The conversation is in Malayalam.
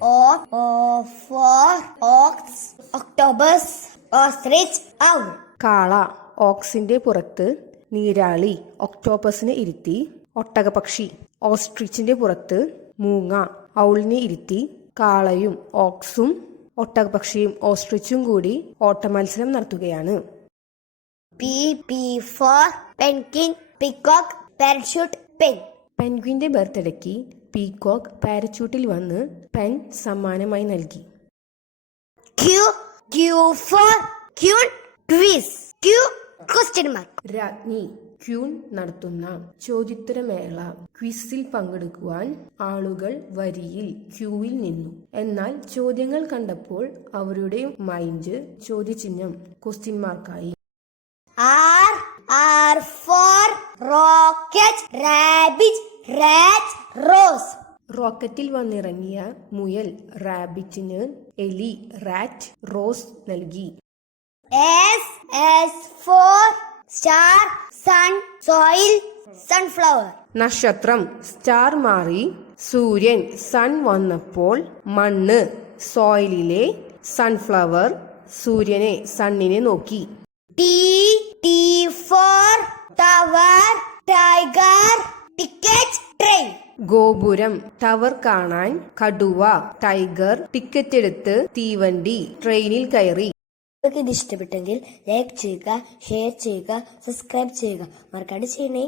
O for ox, octopus, ostrich, owl. കാള ഓക്സിന്റെ പുറത്ത്, നീരാളി ഒക്ടോപ്പസിനെ ഇരുത്തി. ഒട്ടകപക്ഷി ഓസ്ട്രിച്ചിന്റെ പുറത്ത്, മൂങ്ങ ഔളിനെ ഇരുത്തി. കാളയും ഓക്സും ഒട്ടകപക്ഷിയും ഓസ്ട്രിച്ചും കൂടി ഓട്ടമത്സരം നടത്തുകയാണ്. P for penguin, peacock, parachute, pen. പെൻഗ്വിന്റെ ബർത്ത്ഡേക്ക് പീകോക്ക് പാരച്യൂട്ടിൽ വന്ന് പെൻ സമ്മാനമായി നൽകി. Q for queen, quiz. Q question mark. രാജ്ഞി ക്യൂൻ നടത്തുന്ന ചോദ്യോത്തരമേള ക്വിസിൽ പങ്കെടുക്കുവാൻ ആളുകൾ വരിയിൽ ക്യൂവിൽ നിന്നു. എന്നാൽ ചോദ്യങ്ങൾ കണ്ടപ്പോൾ അവരുടെ മൈൻഡ് ചോദ്യചിഹ്നം ക്വസ്റ്റ്യൻ മാർക്കായി. R for rocket, rabbit, rat, rose. റോക്കറ്റിൽ വന്നിറങ്ങിയ മുയൽ റാബിറ്റിന് എലി റാറ്റ് റോസ് നൽകി. S for star, sun, soil, sunflower. നക്ഷത്രം സ്റ്റാർ മാറി സൂര്യൻ സൺ വന്നപ്പോൾ മണ്ണ് സോയിലിലെ സൺഫ്ലവർ സൂര്യനെ സണ്ണിനെ നോക്കി. T for tower, tiger, ticket, train. ഗോപുരം ടവർ കാണാൻ കടുവ ടൈഗർ ടിക്കറ്റ് എടുത്ത് തീവണ്ടി ട്രെയിനിൽ കയറി. നിങ്ങൾക്ക് ഇത് ഇഷ്ടപ്പെട്ടെങ്കിൽ ലൈക്ക് ചെയ്യുക, ഷെയർ ചെയ്യുക, സബ്സ്ക്രൈബ് ചെയ്യുക. മറക്കാതെ ചെയ്യണേ.